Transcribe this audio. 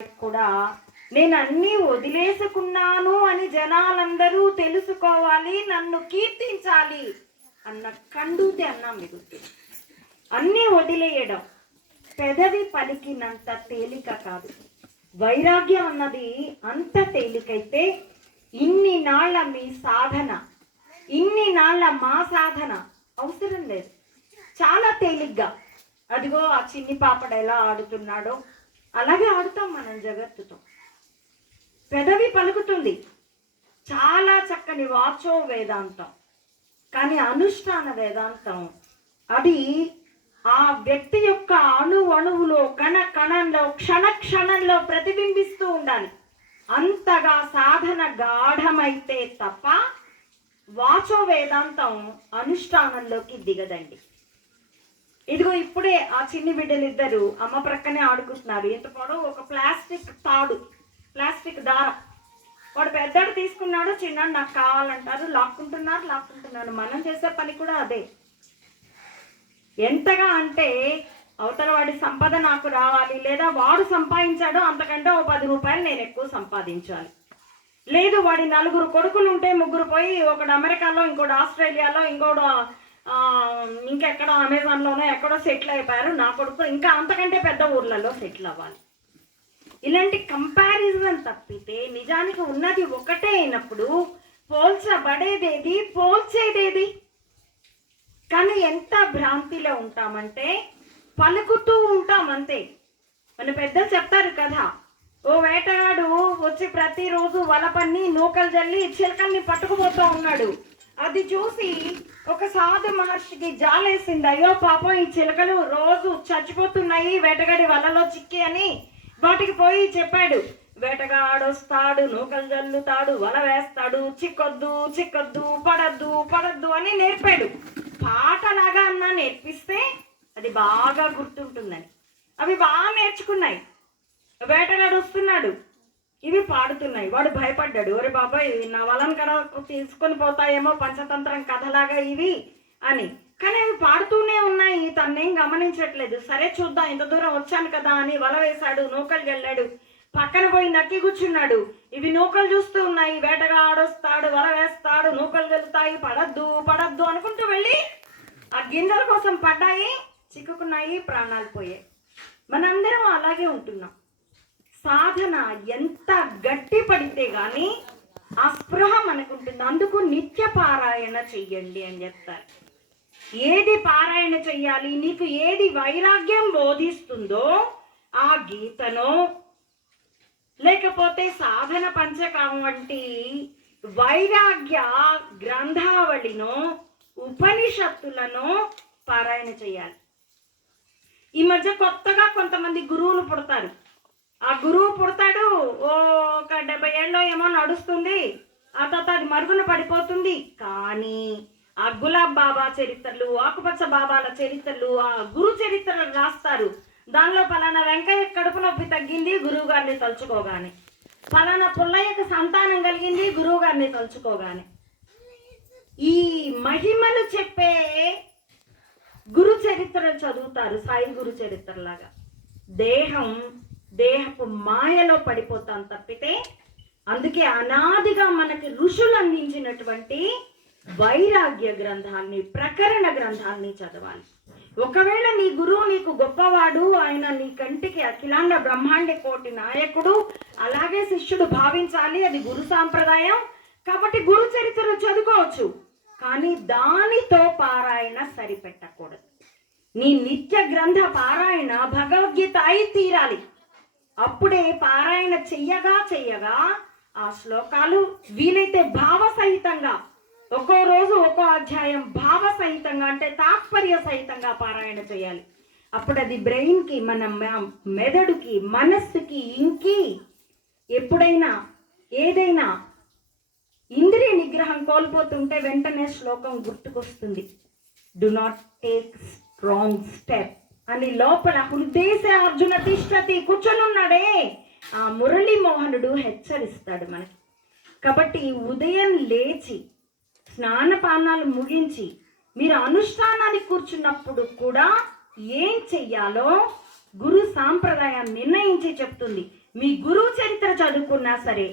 కూడా నేను అన్నీ వదిలేసుకున్నాను అని జనాలందరూ తెలుసుకోవాలి, నన్ను కీర్తించాలి అన్న కండూతి అన్నా మిగులుతుంది. అన్నీ వదిలేయడం పెదవి పలికినంత తేలిక కాదు. వైరాగ్యం అన్నది అంత తేలికైతే ఇన్ని నాళ్ళ మీ సాధన, ఇన్ని నాళ్ళ మా సాధన అవసరం లేదు. చాలా తేలిగ్గా అదిగో ఆ చిన్ని పాపడు ఎలా ఆడుతున్నాడో అలాగే ఆడుతాం మనం జగత్తుతో. పెదవి పలుకుతుంది, చాలా చక్కని వాచో వేదాంతం. కానీ అనుష్ఠాన వేదాంతం అది ఆ వ్యక్తి యొక్క అణువులో, కణ కణంలో, క్షణ క్షణంలో ప్రతిబింబిస్తూ ఉండాలి. అంతగా సాధన గాఢమైతే తప్ప వాచో వేదాంతం అనుష్ఠానంలోకి దిగదండి. ఇదిగో ఇప్పుడే ఆ చిన్ని బిడ్డలిద్దరూ అమ్మ ప్రక్కనే ఆడుకుంటున్నారు. ఇంత పొడవు ఒక ప్లాస్టిక్ తాడు, ప్లాస్టిక్ దారం. వాడు పెద్దడు తీసుకున్నాడు, చిన్నాడు నాకు కావాలంటారు, లాక్కుంటున్నారు. మనం చేసే పని కూడా అదే. ఎంతగా అంటే అవతల వాడి సంపద నాకు రావాలి, లేదా వాడు సంపాదించాడో అంతకంటే ఓ 10 రూపాయలు నేను ఎక్కువ సంపాదించాలి. లేదు వాడి 4 కొడుకులు ఉంటే 3 పోయి, ఒకడు అమెరికాలో, ఇంకోటి ఆస్ట్రేలియాలో, ఇంకోటి ఇంకెక్కడో అమెజాన్లోనో ఎక్కడో సెటిల్ అయిపోయారు, నా కొడుకు ఇంకా అంతకంటే పెద్ద ఊర్లలో సెటిల్ అవ్వాలి. ఇలాంటి కంపారిజన్ తప్పితే నిజానికి ఉన్నది ఒకటే అయినప్పుడు పోల్చబడేదేది, పోల్చేదేది? కానీ ఎంత భ్రాంతిలో ఉంటామంటే పలుకుతూ ఉంటాం అంతే. మన పెద్దలు చెప్తారు కదా, ఓ వేటగాడు వచ్చి ప్రతిరోజు వలపన్ని నూకలు జల్లి చిలకల్ని పట్టుకుపోతూ ఉన్నాడు. అది చూసి ఒక సాధు మహర్షికి జాలేసింది. అయ్యో పాపం ఈ చిలకలు రోజు చచ్చిపోతున్నాయి వేటగాడి వలలో చిక్కి అని వాటికి పోయి చెప్పాడు. వేటగాడొస్తాడు, నూకలు జల్లుతాడు, వల వేస్తాడు, చిక్కొద్దు, పడద్దు అని నేర్పాడు. పాటలాగా అన్నా నేర్పిస్తే అది బాగా గుర్తుంటుందని. అవి బాగా నేర్చుకున్నాయి. వేటగాడు వస్తున్నాడు, ఇవి పాడుతున్నాయి. వాడు భయపడ్డాడు, ఒరే బాబాయ్ నా వలను కదా తీసుకొని పోతాయేమో, పంచతంత్రం కథలాగా ఇవి అని. కానీ అవి పాడుతూనే ఉన్నాయి, తన్నేం గమనించట్లేదు. సరే చూద్దాం, ఇంత దూరం వచ్చాను కదా అని వల వేశాడు, నూకలు వెళ్ళాడు, పక్కన పోయి నక్కి కూర్చున్నాడు. ఇవి నూకలు చూస్తూ ఉన్నాయి. వేటగాడొస్తాడు, వల వేస్తాడు, నూకలు వెళ్తాయి, పడద్దు అనుకుంటూ వెళ్ళి ఆ గింజల కోసం పడ్డాయి, చిక్కుకున్నాయి, ప్రాణాలు పోయాయి. మనందరం అలాగే ఉంటున్నాం. సాధన ఎంత గట్టి పడితే గాని ఆ స్పృహ మనకుంటుంది. అందుకు నిత్య పారాయణ చెయ్యండి అని చెప్తారు. ఏది పారాయణ చెయ్యాలి? నీకు ఏది వైరాగ్యం బోధిస్తుందో ఆ గీతనో, లేకపోతే సాధన పంచకం వంటి వైరాగ్య గ్రంథావళినో, ఉపనిషత్తులను పారాయణ చేయాలి. ఈ మధ్య కొత్తగా కొంతమంది గురువులు పుడతారు. ఆ గురువు పుడతాడు, ఒక 70 ఏళ్ళలో ఏమో నడుస్తుంది, ఆ తర్వాత అది మరుగున పడిపోతుంది. కానీ ఆ గులాబ్ బాబా చరిత్రలు, ఆకుపచ్చ బాబాల చరిత్రలు, ఆ గురు చరిత్రలు రాస్తారు. దానిలో పలానా వెంకయ్య కడుపు నొప్పి తగ్గింది గురువు గారిని తలుచుకోగానే, పలానా పుల్లయ్యకు సంతానం కలిగింది గురువు గారిని తలుచుకోగానే. ఈ మహిమలు చెప్పే గురు చరిత్రలు చదువుతారు, సాయి గురు చరిత్రలాగా. దేహపు మాయలో పడిపోతాం తప్పితే. అందుకే అనాదిగా మనకి ఋషులు అందించినటువంటి వైరాగ్య గ్రంథాన్ని, ప్రకరణ గ్రంథాన్ని చదవాలి. ఒకవేళ నీ గురువు నీకు గొప్పవాడు, ఆయన నీ కంటికి అఖిలాండ బ్రహ్మాండ కోటి నాయకుడు, అలాగే శిష్యుడు భావించాలి, అది గురు సాంప్రదాయం కాబట్టి గురు చరిత్రలు చదువుకోవచ్చు. కానీ దానితో పారాయణ సరిపెట్టకూడదు. నీ నిత్య గ్రంథ పారాయణ భగవద్గీత అయి తీరాలి. అప్పుడే పారాయణ చెయ్యగా ఆ శ్లోకాలు వీలైతే భావసహితంగా, ఒక్కో రోజు ఒక్కో అధ్యాయం భావసహితంగా అంటే తాత్పర్య సహితంగా పారాయణ చేయాలి. అప్పుడు అది బ్రెయిన్కి, మన మెదడుకి, మనస్సుకి ఇంకి. ఎప్పుడైనా ఏదైనా ఇంద్రియ నిగ్రహం కోల్పోతుంటే వెంటనే శ్లోకం గుర్తుకొస్తుంది, do not take strong step అని. లోపల హృదయ అర్జున తిష్టతి కూర్చొనున్నాడే ఆ మురళీమోహనుడు హెచ్చరిస్తాడు మనకి. కాబట్టి ఉదయం లేచి స్నానపానాలు ముగించి మీరు అనుష్ఠానానికి కూర్చున్నప్పుడు కూడా ఏం చెయ్యాలో గురు సాంప్రదాయం నిర్ణయించి చెప్తుంది. మీ గురువు చరిత్ర చదువుకున్నా సరే